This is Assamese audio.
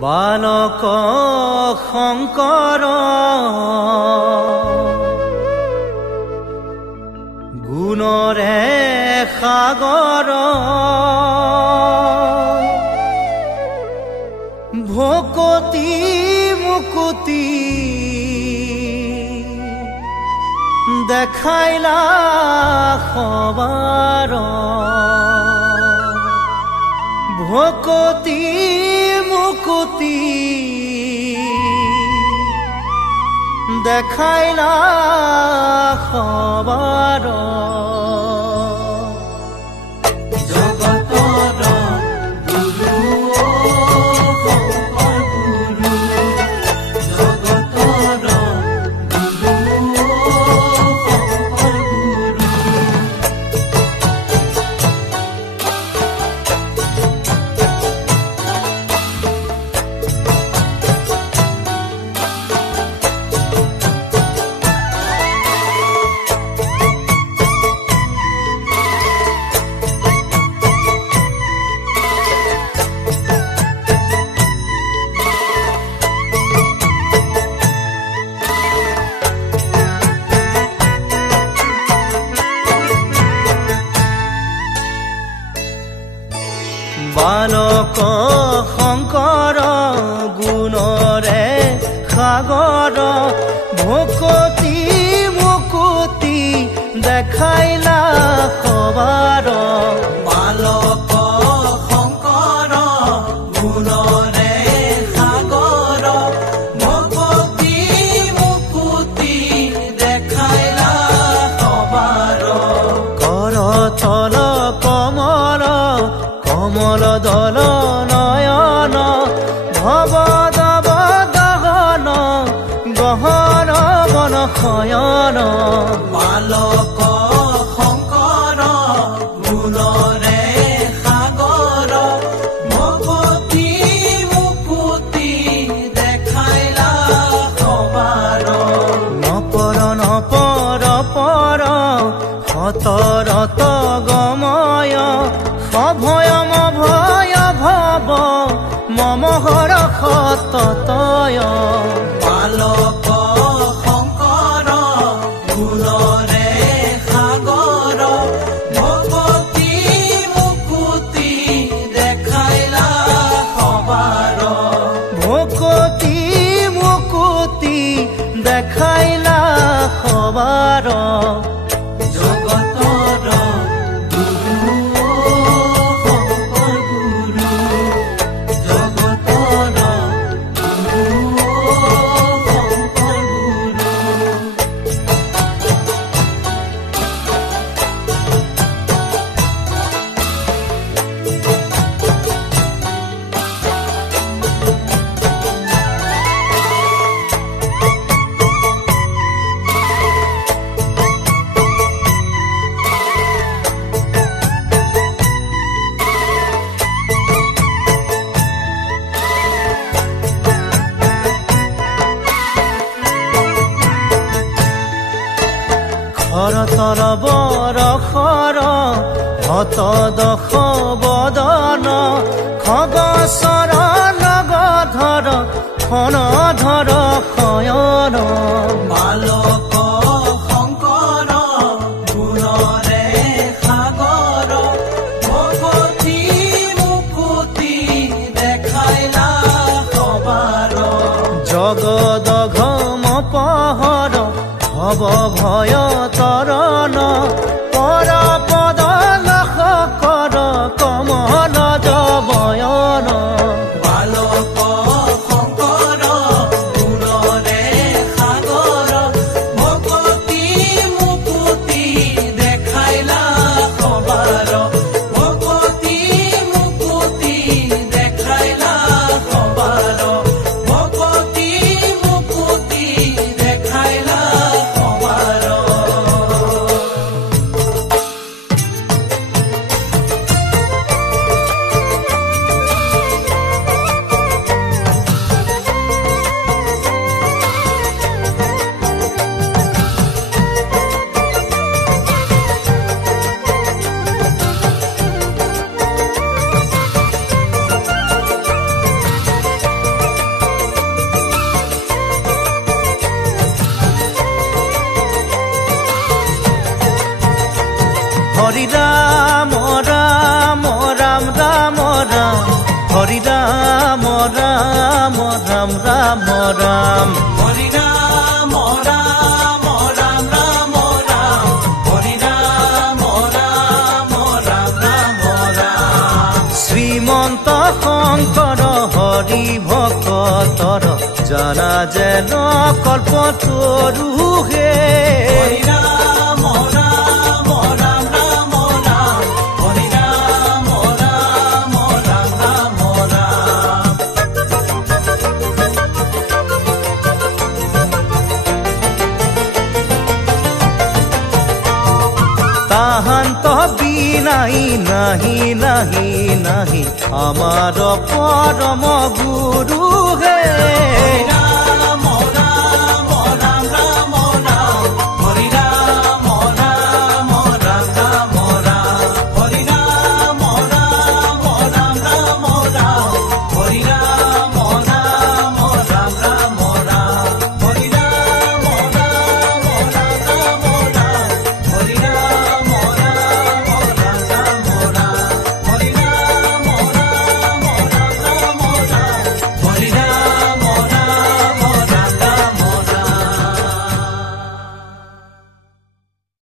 बालक शंकर गुणरे सागर भकति मुकुति देखाइला सबार भकति मुकुति देखाइला सबार बालक शंकर गुणरे सागर भकति मुकुति देखाइला सबार बालक शंकर गुणरे सागर भकति मुकुति देखाइला सबार करतल कमल कमल दल नयन भव दव दहन गहन गण शयन बालक शंकर गुणरे सागर भकति मुकुति देखाइला सबार नपर नपर पर हतरत गमय अभयम भय भव मम हर सततय बालक शंकर गुणरे सागर भकति मुकुति देखाइला सबार भकति मुकुति देखाइला सबार खरतर बरखर हत दश बदन खगसर नगधर खनधर शयन बालक शंकर गुणरे सागर भकति मुकुति देखाइला सबार जगदघम पहर भव भय तरण पर पद लख कर कमल जबयन बालक शंकर गुणरे सागर भकति मुकुति देखाइला सबार भकति मुकुति देखाइला सबार भकति मुकुति देखाइला सबार। ৰাম ৰাম ৰাম ৰাম ৰাম হৰি ৰাম ৰাম ৰাম ৰাম ৰাম হৰি ৰাম ৰাম ৰাম ৰাম ৰাম শ্ৰীমন্ত শংকৰ হৰি ভকতৰ জানা যেন কল্পতৰু হে হৰি ৰাম ৰাম ৰাম ৰাম ৰাম হৰি ৰাম ৰাম ৰাম ৰাম ৰাম তাহান্ত বিনাই নাহি নাহি নাহি আমাৰ পৰম গুৰু